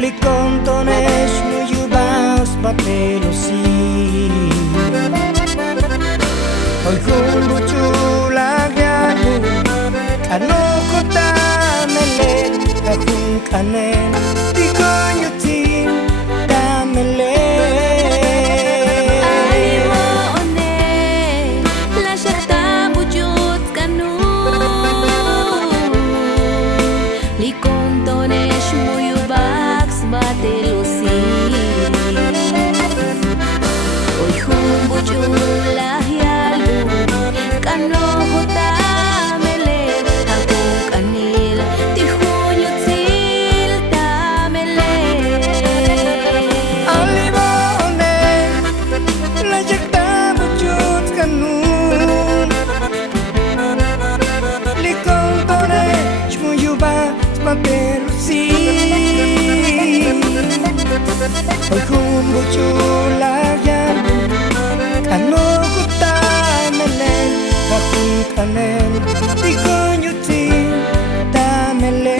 Likontonesh muyubaus batelosi Hoy kumbu chulagyagu Ano kota melen Kakung kanen Di konyutin damelen Aliwo one Lasyakta bujut kanu Likontonesh muyubaks batelosi Hoy kumbu chulagyagu Kano kota melen Kakung kanil Di konyutin damelen Alimone Lajakta bujut kanu Likontone Shmuyuba Spapelusi Hoy kumbu chulayan Kano kuta melen Kakung kanen Dikonyutin damelen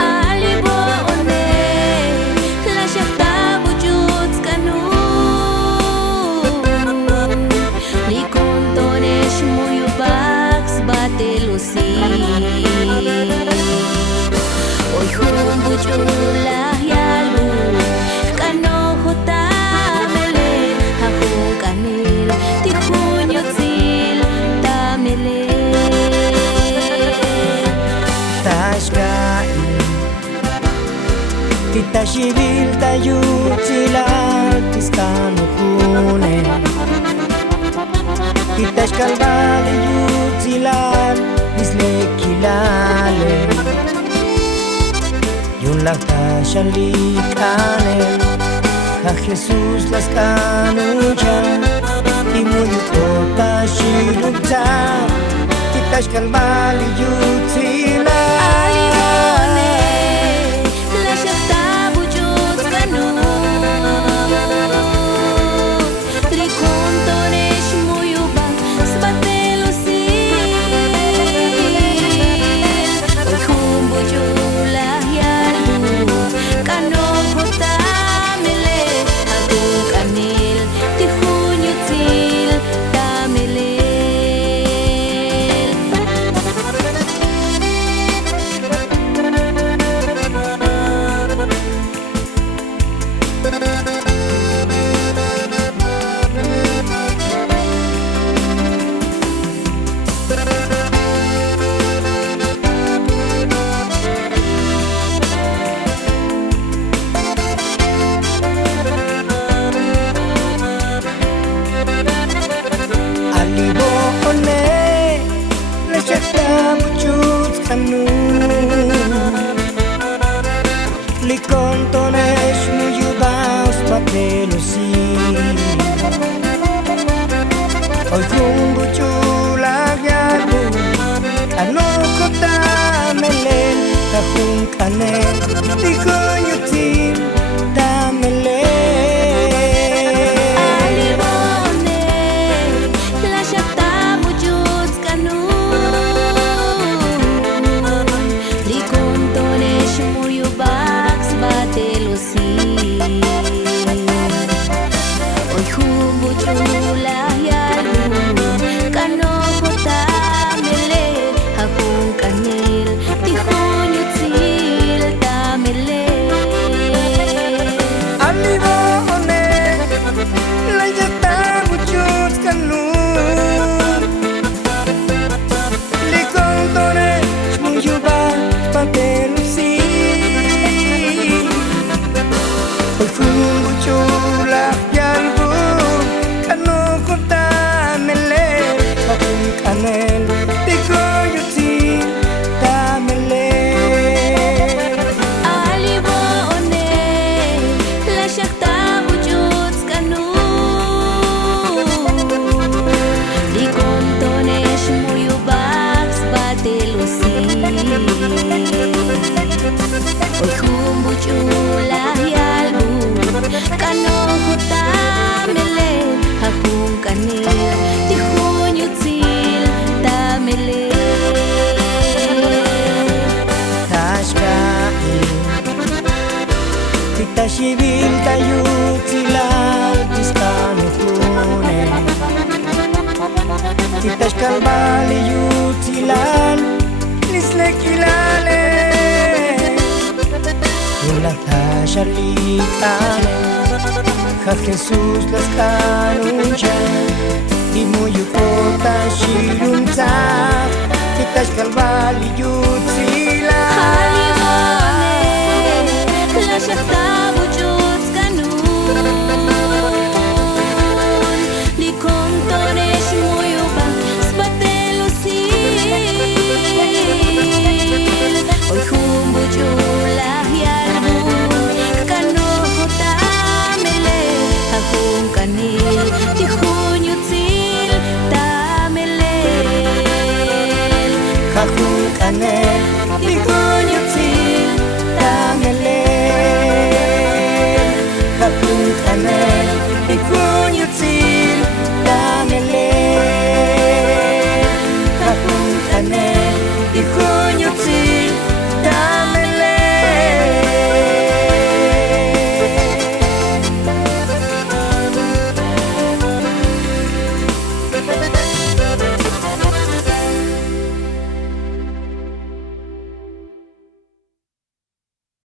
Aliwo one Lasyakta bujut kanu Likontonesh muyubaks batelosi Hoy kumbu chulayalu Kano kota mele Hakung kanil Tikunyutil tamele Tashkain Tita shivil tayut silal Tiskano kune Tita shkalbale yut silal Disle kilale Yun lang tashalikane A Jesus las kanujan Imuyuto tashilukta Tita shkalbale yut silal Alimone Lasyakta bujut kanu Likontonesh muyubaks batelosi Hoy kumbu chulayalu Kano kota mele Hakung kanil Tikunyutil tamelel Alibo one Lasyakta bujut kanu Likontonesh muyubaus batelosi Hoy kumbu chulagyagu Ano kota melen Kakung kanen Dikonyutin damelen Alimone Lasyakta bujut kanu Likontonesh muyubaks batelosi Hoy kumbu chulayalu Kano kota mele Hakung kanil Tikunyutil tamele Shibil tayo silal Piskano kune Titas kalbali yut silal Lisle kilale Ulata shalikane Ha Jesus las kanunjan Timuyu kota shirunta Titas kalbali yut silal La shakta wujud kanun Li kontonesh muyuba sbatelo sil Oy humbujula yarun Kano tamele Akong kanil Di hunyut sil tamele Kakung kanel Di kunyut